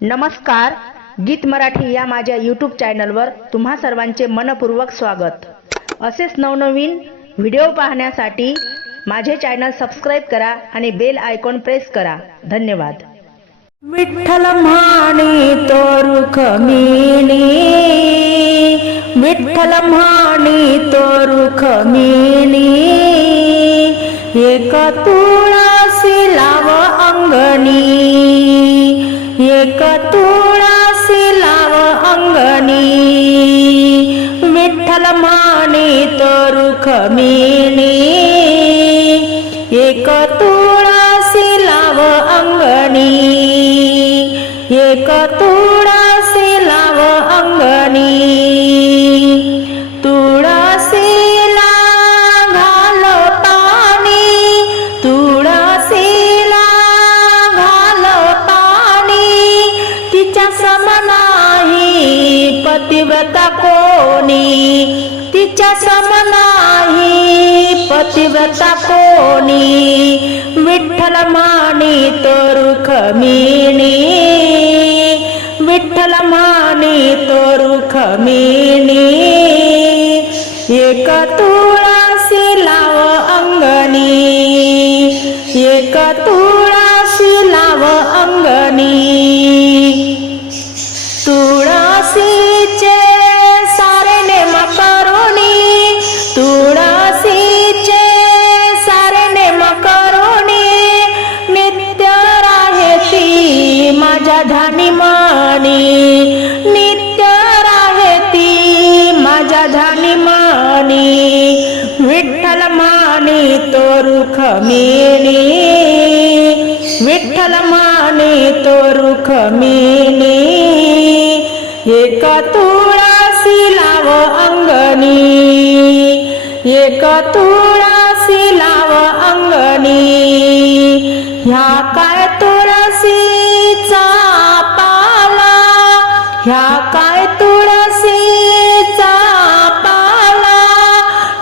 नमस्कार गीत मराठी या माझ्या यूट्यूब चॅनलवर तुम्हा सर्वांचे मनपूर्वक स्वागत. असेच नवनवीन व्हिडिओ पाहण्यासाठी माझे चॅनल सबस्क्राईब करा आणि बेल आयकॉन प्रेस करा. धन्यवाद. विठ्ठल म्हणी तोरुख मिनी. विठ्ठल म्हणी तोरुख मिनी. एक तुळा विठ्ठल म्हाणी तोरुख एक तुळसी लाव अंगणी एक तुळसी लाव अंगणी. तुळसीला घाल पाणी तुळसीला घाल पाणी तिच्या सम नाही को कोणी? तिच्या सम नाही पतिव्रता कोणी? विठ्ठल मानी तरुख मिनी विठ्ठल मानी तरुख मिणी एक तुळसी लाव अंगणी. एक तू माझ्या ध्यानी नित्य राहे ती माझ्या ध्यानी मानी. विठ्ठल मानी तोरुख मिनी विठ्ठल माने तोरुख मिनी. एक तुळासी लाव अंगणी एक तुळासी लाव अंगणी. ह्या काय ह्या काय तुळसीचा पाला?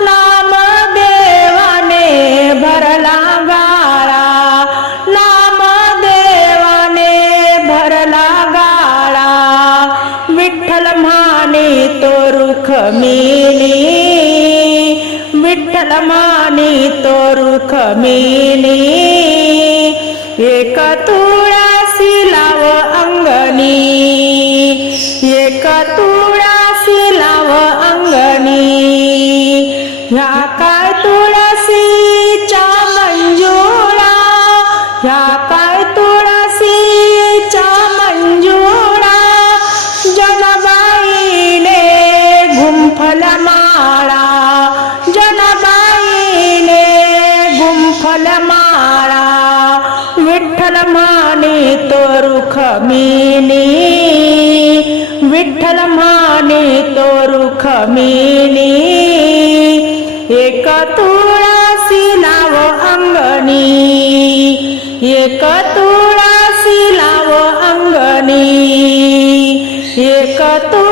नाम देवाने भरला गाळा. नाम देवाने भरला गाळा. विठ्ठल माने तोरुख मिनी विठ्ठल माने तोरुख मिनी एक तुळसी लाव अंगणी. एक तुळसी लाव अंगणी. ह्या काय तुळसीच्या मंजुळा? ह्या काय तुळसीच्या मंजुळा? जनबाईने गुंफल माळा. जनबाईने गुंफल माळा. विठ्ठल माने तोरुख मिनी. विठ्ठल माने तोरुख मिनी. एक तुळसी लाव अंगणी. एक तुळसी लाव अंगणी. एक तुळ